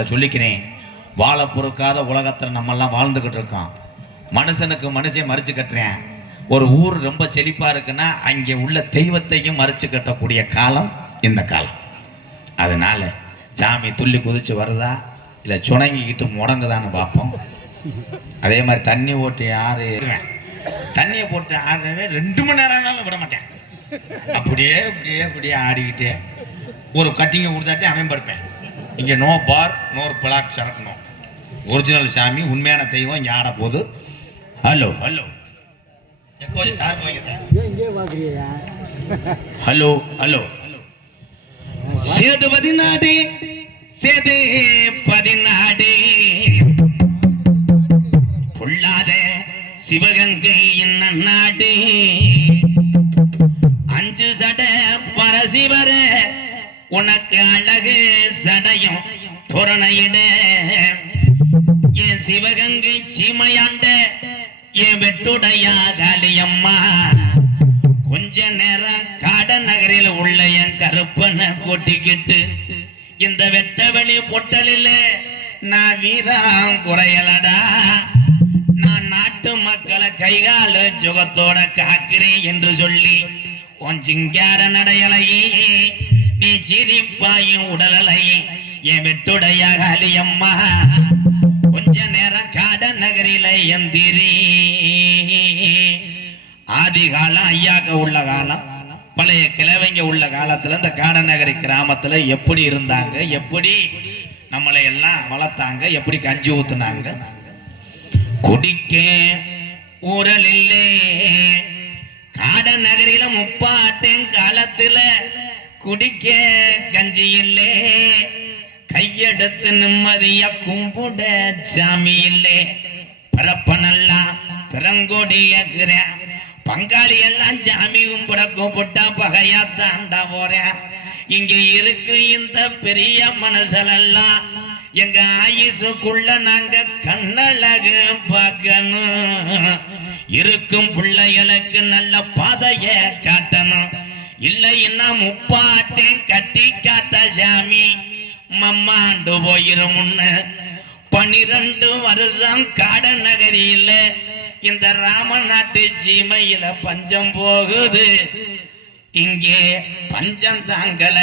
உங்கள்கிட்ட சொல்லிக்கிறேன், வாழ பொறுக்காத உலகத்தில் நம்மெல்லாம் வாழ்ந்துக்கிட்டு இருக்கோம். மனுஷனுக்கு மனுஷன் மறிச்சு கட்டுறேன். ஒரு ஊர் ரொம்ப செழிப்பா இருக்குன்னா அங்கே உள்ள தெய்வத்தையும் மறிச்சு கட்டக்கூடிய காலம் இந்த காலம். அதனால சாமி துள்ளி குதிச்சு வருதா இல்லை சுணங்கிக்கிட்டு முடங்குதான்னு பார்ப்போம். அதே மாதிரி தண்ணி ஓட்டி ஆறு தண்ணியை போட்டு ஆடுறவே 2 மணி நேரம்னாலும் விட மாட்டேன். அப்படியே அப்படியே அப்படியே ஆடிக்கிட்டே ஒரு கட்டிங்கை கொடுத்தாட்டே அவன் படுப்பேன். இங்கே நோ பார் நோ பிளாக் சரக்கணும். ஒரிஜினல் சாமி உண்மையான தெய்வம் இங்கே ஆட போகுது. Hello hello hello hello Sethu 14 Sethu 14 பொல்லாத சிவகங்கை என்ன நாடு 5 சட பரசிவர உனக்கு அழகு சடையும் தோரணையிட என் சிவகங்கை சீமையாண்ட என் வெட்டுடையா காளியம்மா கொஞ்ச நேரம் காட நகரில் உள்ள என் கருப்பனை கூட்டிக்கிட்டு இந்த வெட்டவெளி பொட்டலில் நான் வீரம் குறையலடா. நான் நாட்டு மக்களை கைகால சுகத்தோட காக்கிறேன் என்று சொல்லி கொஞ்சிங்கார நடையலையே நீ சிரிப்பாயும் உடலலையே என் வெட்டுடைய காளியம்மா கொஞ்ச நேரம் காட நகரில எந்திரி. ஆதி காலம் ஐயாக்க உள்ள காலம், பழைய கிழவங்க உள்ள காலத்துல இந்த காடநகரி கிராமத்துல எப்படி இருந்தாங்க, எப்படி நம்மளை எல்லாம் வளர்த்தாங்க, எப்படி கஞ்சி ஊத்துனாங்க. குடிக்க ஊரல் இல்லே காடநகரில முப்பாட்டன் காலத்துல குடிக்க கஞ்சி இல்லே. கையெடுத்து நிம்மதியா கும்பிட சாமி இல்லே. பரப்பனெல்லாம் பிறங்கோடிய பங்காளி எல்லாம் சாமி கும்பிட கூப்பிட்டா பகையா தாண்டா போறேன். இங்க இருக்கு இந்த பெரிய மனசலெல்லாம் எங்க ஆயுசுக்குள்ள நாங்க கண்ணழகு பார்க்கணும். இருக்கும் பிள்ளைகளுக்கு நல்ல பாதைய காட்டணும். இல்லைன்னா முப்பாட்டையும் கட்டி காத்த சாமி மம்மாண்டு போயிரும். 12 வருஷம் காட நகரியில இந்த ராமநாட்டு சீமையில பஞ்சம் போகுது. இங்கே பஞ்சம் தாங்கல.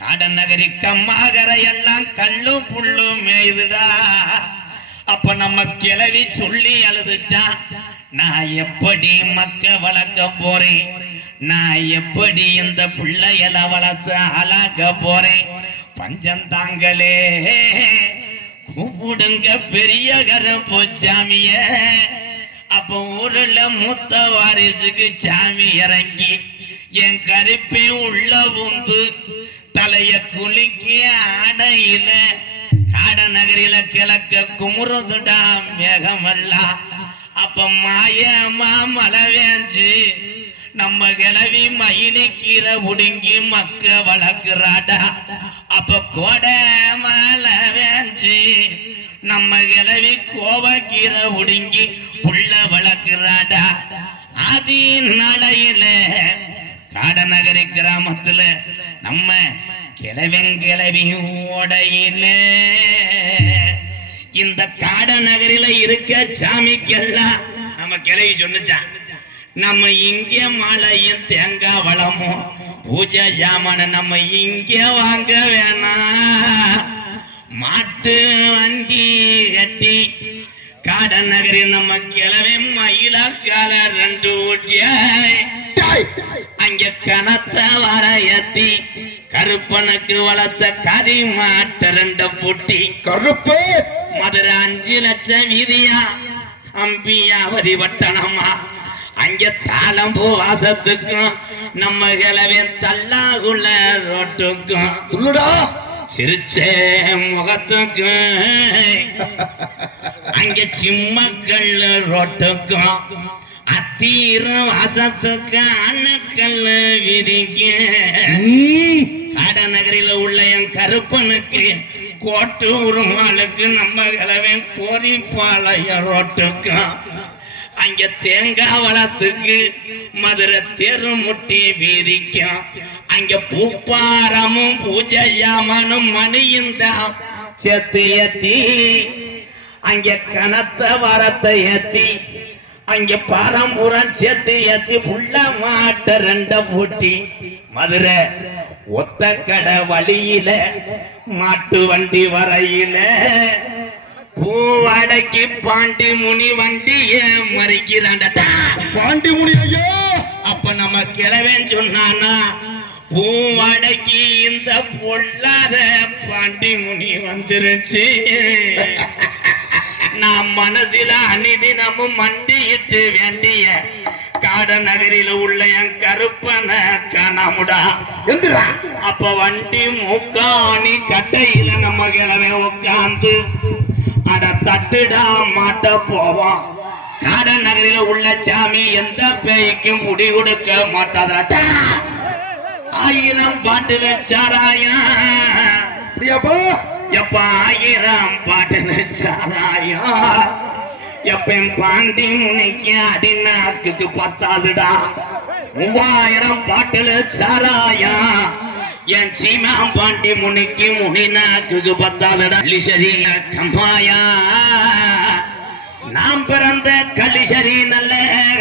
காடநகரி கம்மாகரை எல்லாம் கல்லும் புல்லும் மேய்துடா. அப்ப நம்ம கிளவி சொல்லி அழுதுச்சா, நான் எப்படி மக்க வளர்க்க போறேன், நான் எப்படி இந்த பிள்ளைகளை வளர்த்து ஆளாக்க போறேன். பஞ்சம் தாங்களே கூப்பிடுங்க பெரிய கருப்பு சாமிய. அப்ப ஊருல மூத்த வாரிசுக்கு சாமி இறங்கி என் கருப்பை உள்ள உந்து தலைய குலுக்கி ஆடையில காட நகரில கிழக்க குமுறுதுடா மேகமெல்லாம். அப்ப மாயமா மழை வேஞ்சு நம்ம கிளவி மயிலை கீரை உடுங்கி மக்க வளர்க்கிறாடா. அப்ப கோடை மழை வேஞ்சு நம்ம கிளவி கோவக்கீரை உடுங்கி புள்ள வளர்க்கிறாடா. ஆதி நாளையில காடநகரி கிராமத்துல நம்ம கிளவி ஓடையில இந்த காடநகரில இருக்க சாமிக்கெல்லாம் நம்ம கிளவி சொன்னுச்சான், நம்ம இங்க மழையும் தேங்காய் வளமும் பூஜை ஜாமான நம்ம இங்க வாங்க வேணாம். மாட்டு வண்டி கட்டி காடநகரி நம்ம கிளவி மயிலாக்கால 2 ஊட்டியாய் அங்க கனத்த வரையத்தி கருப்பனுக்கு வளர்த்த கறி மாட்ட 2 பூட்டி கருப்பு மதுரை 5 லட்சம் வீதியா அம்பியாவதி வட்டணமா. அங்க தாளம்பூ வாசத்துக்கும் நம்ம கிளவி தல்லாகுள்ள ரோட்டுக்கும் துள்ளுடா சிரிச்ச முகத்துக்கும் அங்க சிம்மக்கல் ரோட்டுக்கும் அத்தீர வாசத்துக்கு அண்ணக்கல் வீதிக்கு காடநகரில உள்ள என் கருப்பனுக்கு கோட்டு உருமாளுக்கு நம்ம கிளவி கோரிப்பாளைய ரோட்டுக்கும் அங்க தேங்காய் வளத்துக்கு மதுரை தெரு முட்டி வீதிக்கும் அங்க பூப்பாரமும் பூஜையாமனும் மணியும் தான் சேர்த்து ஏத்தி அங்க கனத்த வரத்தை ஏத்தி அங்க பாரம்பூரம் சேர்த்து ஏத்தி புள்ள மாட்ட ரெண்ட பூட்டி மதுரை ஒத்த கடை வழியில மாட்டு வண்டி வரையில பூவாடைக்கு பாண்டி முனி வண்டிய மறிக்கிறான்டா. பாண்டி முனி ஐயா அப்ப நம்ம கிழவன் சொன்னானா பூவாடைக்கு இந்த பொல்லாத பாண்டி முனி வந்துருச்சு. நான் மனசில அனிதினமும் மண்டியிட்டு வேண்டிய காட நகரில் உள்ள என் கருப்பன காணாமுடா எந்திரா. அப்ப வண்டி மூக்காணி கட்டையில நம்ம கிழமை உட்காந்து அட தட்டுடா மாட்ட போவோம். காட நகரில் உள்ள சாமி எந்த பேய்க்கும் முடி கொடுக்க மாட்டாதா. 1000 பாட்டுல சாராயம் எப்ப 1000 பாட்டுல சாராயம் எப்ப பாண்டி முனிக்கு அடிநாக்குக்கு பத்தாதுடா. 3000 பாட்டுல சாராயம் என் சீமா பாண்டி முனிக்கு முனிநாக்குக்கு பத்தாதுடா. கலிசரி கம்மாயா நாம் பிறந்த கலிசரி நல்ல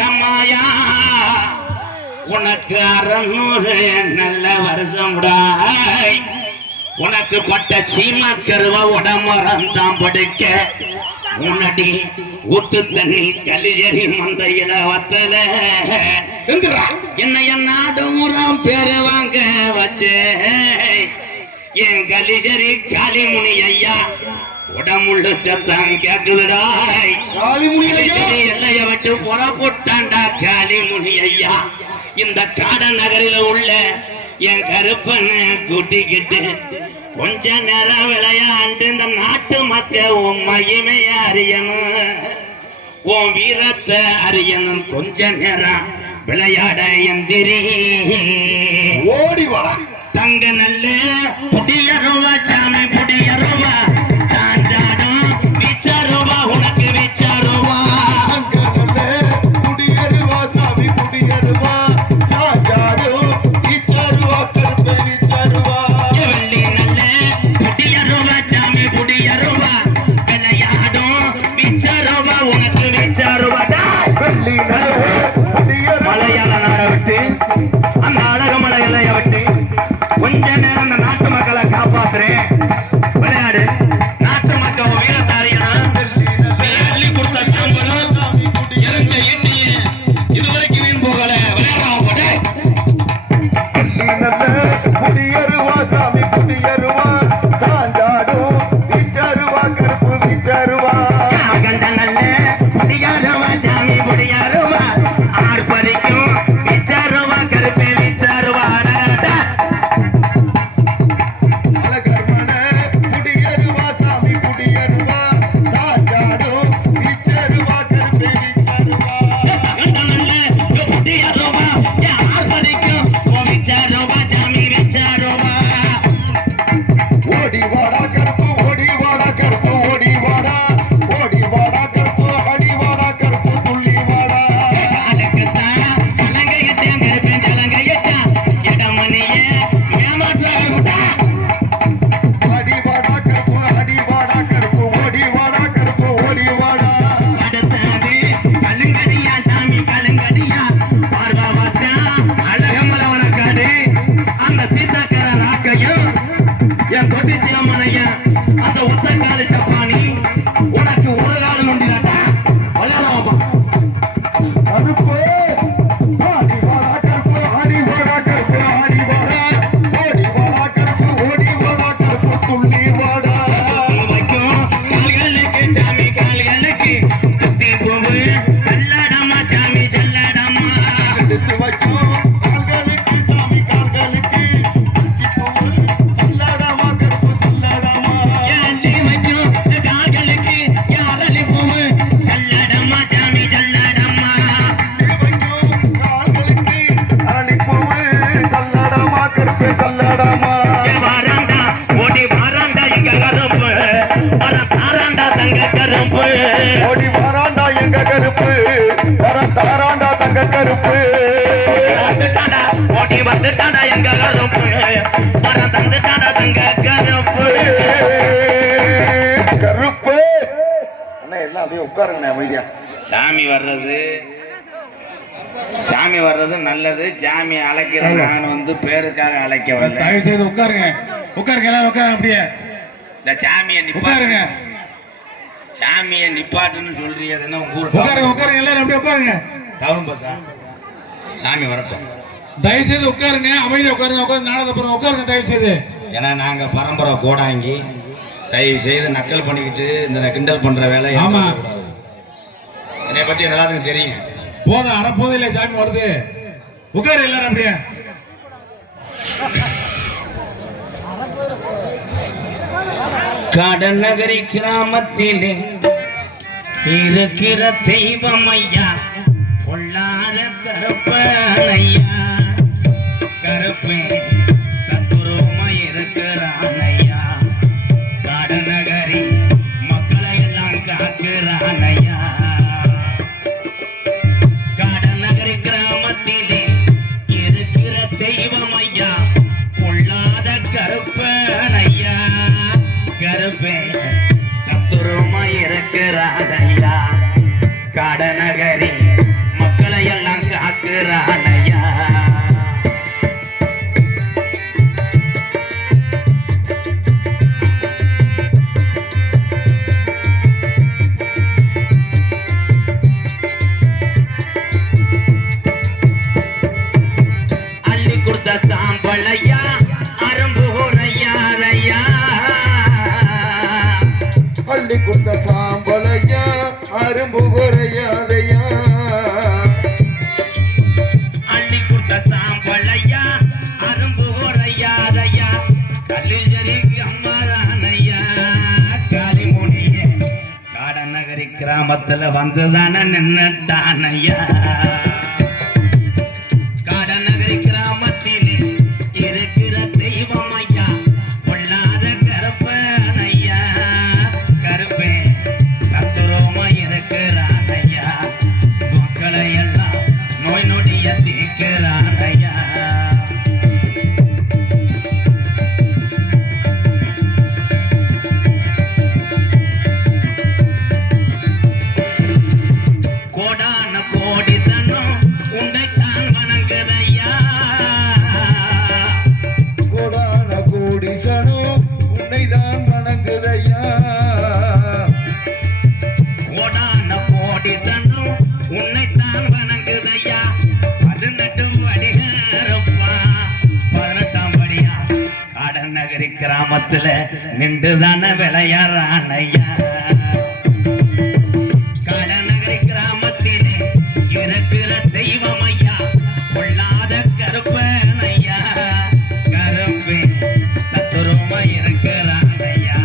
கம்மாயா உனக்கு 600 நல்ல வருஷம்டா. உனக்கு பட்ட சீமா கருவ உடம்பரம் தான் படுக்க முன்னாடி ஊத்து தண்ணி கலிஜரி மந்தையில வத்தல என்னைய நாடு ஊரம் பேரு வாங்க வச்சே என் கலிஜரி காளிமுனி ஐயா உடம்புள்ள சத்தம் கேக்குதுடா. காளிமுனி ஐயா எல்லைய விட்டு புறப்பட்டாண்டா காளிமுனி ஐயா. இந்த காட நகரில உள்ள என் கருப்பனை கூட்டிக்கிட்டு கொஞ்ச நேரம் விளையாண்டு இந்த நாட்டு மக்கள் உன் மகிமைய அறியணும், உன் வீரத்தை அறியணும். கொஞ்ச நேரம் விளையாட எந்திரி ஓடி வர தங்க நல்ல புடியருவா சாமி புடியருவா சாஞ்சாடும் விச்சாருவா உனக்கு விச்சாருவா புடியருவா சாமி புடியருவா சாஞ்சாடும் விச்சாருவா கருப்பை விச்சாருவா வெள்ளி நல்ல புடியருவா சாமி புடியருவா விளையாடும் விச்சாருவா உனக்கு விச்சாருவா. வெள்ளி மலையாள நாட விட்டு அந்த அழக மலையிலைய விட்டு கொஞ்ச நேரம் அந்த நாட்டு மக்களை காப்பாத்துறேன். விளையாடு நாட்டு மக்கள் வீரத்தாரியனும் வெள்ளி கொடுத்த சாம்பலும் எரிஞ்ச ஈட்டிய இதுவரைக்கும் வீண் போகல. விளையாடாம போட்டு புடியருவா சாமி புடியருவா சாஞ்சாடும் விச்சாருவா கருப்பு விச்சாருவா கண்ட நல்ல புடியாருவா சாமி புடியாருவா ஆர்ப்பரிக்கும் விச்சாருவா கருப்பே விச்சாருவா. அழகர்மன புடியருவா சாமி புடியருவா சாஞ்சாடும் விச்சாருவா கருப்பை விச்சாருவா ஓடி வாடா கருப்பு ஓடி வாடா கருப்பு ஓடி வாடா ஓடி வாடா கருப்பு அடி வாடா கருப்பு துள்ளி வாடா அடி வாடா கருப்பு ஓடி வாடா கருப்பு ஓடி வாடா என் தொட்டிச்சியம்மனையா அந்த ஒத்தக்கால சப்பானி உனக்கு ஒரு காலம் உண்டிலாட்டா. விளையாடாமா கருப்பு ஆடி வாடா கருப்பு ஆடி வாடா கருப்பு ஆடி வாடா ஓடி வாடா கருப்பு ஓடி வாடா கருப்பு துள்ளி வாடா வைக்கும் கால்களுக்கு சாமி கால்களுக்கு குத்தி போவு செல்லாடாமா சாமி செல்லாடாமா. எடுத்து வைக்கும் கால்களுக்கு சாமி கால்களுக்கு அச்சி பூவு செல்லாடாமா கருப்பு செல்லாடாமா ஏந்தி வைக்கும் கால்களுக்கு யாரலி போவு செல்லாடாமா சாமி செல்லாடாமா. வைக்கும் கால்களுக்கு அரளி பூவு செல்லாடாமா கருப்பு செல்லாடாமா வாராண்டா ஓடி வாராண்டா எங்க கருப்பு வர தாராண்டா தங்க கருப்பு ஓடி வாராண்டா எங்க கருப்பு வர தாராண்டா தங்க கருப்பு வந்துட்டாடா ஓடி வந்துட்டாடா எங்க கருப்பு வர தந்துட்டாடா தங்க கருப்பு. அப்படியே உட்காருங்கண்ணே அமைதியா. சாமி வர்றது நல்லது. சாமி அழைக்கிற நான் வந்து பேருக்காக அழைக்க வரல. தயவு செய்து உட்காருங்க, உட்காருங்க, எல்லாரும் உட்காருங்க. அப்படியே இந்த சாமியை உட்காருங்க, சாமியை நிப்பாட்டுன்னு சொல்றீங்கன்னா உங்க ஊர் உட்காருங்க, உட்காருங்க, எல்லாரும் அப்படியே உட்காருங்க. டவுன் பஸ்ஸா? சாமி வரட்டும். தயவு செய்து உட்காருங்க, அமைதியா உட்காருங்க. உட்காந்து நாடகத்தை பாருங்க, உட்காருங்க தயவு செய்து. ஏன்னா நாங்க பரம்பரை கோடாங்கி, தயவு செய்து நக்கல் பண்ணிக்கிட்டு இந்த கிண்டல் பண்ற வேலை. ஆமா, என்னை பத்தி எல்லாத்துக்கும் தெரியும். போதும், அரை போதும் இல்லை, சாமி வருது. உட்காரு எல்லாரும் அப்படியே. கடநகரி கிராமத்திலே இருக்கிற தெய்வம் ஐயா, பொல்லாத கருப்பனையா. கருப்பே தத்துரூமா இருக்கிறான் ஐயா. கடநகரி மக்களை எல்லாம் காக்கிறான் ஐயா. கடநகரி கிராமத்திலே இருக்கிற தெய்வம் ஐயா, பொல்லாத கருப்பனையா. கருப்பே தத்துரூமா இருக்கிறான் ஐயா. கடநகரி மக்களை எல்லாம் காக்கிறான் ஐயா. அள்ளி கொடுத்த சாம்பளையா, அரும்பு உரையாதையா. அள்ளி கொடுத்த சாம்பலையா, அரும்பு குறையாதையா. அள்ளி கொடுத்த சாம்பளையா, அரும்பு உரையாதையா. கல்லில் ஜரி அம்மாதானையா. காளிமுனியே காடநகரி கிராமத்துல வந்துதானே நின்னுட்டானையா. காடநகரி கிராமத்திலே இருக்கிற தெய்வம் ஐயா, பொல்லாத கருப்பனையா. கருப்பே தத்துரோமா இருக்கிறான் ஐயா. மக்களை எல்லாம் நோய் நொடிய தீர்க்கிறான் ஐயா. கோடான கோடி சனம் உண்டைத்தான் வணங்குதையா. கோடான கோடி சனம் உன்னைதான் வணங்குதையா. கோடான கோடி சனம் உன்னைத்தான் வணங்குதையா. 18 வடிகாரப்பா 18ஆம் படியா. காடநகரி கிராமத்துல நின்றுதான விளையாடுறான் ஐயா. காடநகரி கிராமத்திலே இருக்கிற தெய்வம் ஐயா, பொல்லாத கருப்பனையா. கருப்பே தத்துரூமா இருக்கிறான் ஐயா.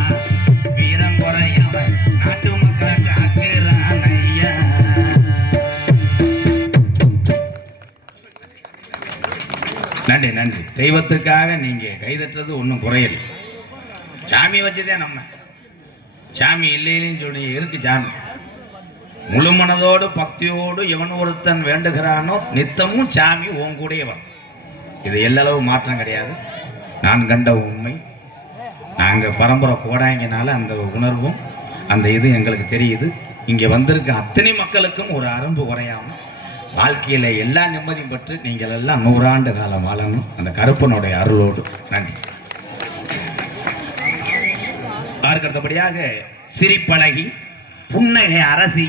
வீரம் குறையவன் நாட்டு மக்களை காக்கிறான் ஐயா. நன்றி நன்றி. தெய்வத்துக்காக நீங்க கைதட்டுறது ஒன்றும் குறையல. சாமி வச்சுதான் நம்ம. சாமி இல்லைன்னு சொல்லி இருக்கு. சாமி முழு மனதோடு பக்தியோடு எவன் ஒருத்தன் வேண்டுகிறானோ நித்தமும் சாமி உன் கூடவன். இது எல்லளவு மாற்றம் கிடையாது. நான் கண்ட உண்மை. நாங்கள் பரம்பரை கோடாங்கினால அந்த உணர்வும் அந்த இது எங்களுக்கு தெரியுது. இங்கே வந்திருக்க அத்தனை மக்களுக்கும் ஒரு அரும்பு குறையாமல் வாழ்க்கையில் எல்லா நிம்மதியும் பெற்று நீங்கள் எல்லாம் 100 ஆண்டு காலம் வாழணும் அந்த கருப்பனுடைய அருளோடு. நன்றி. அதற்கு அடுத்தபடியாக சிரிப்பழகி புன்னகை அரசி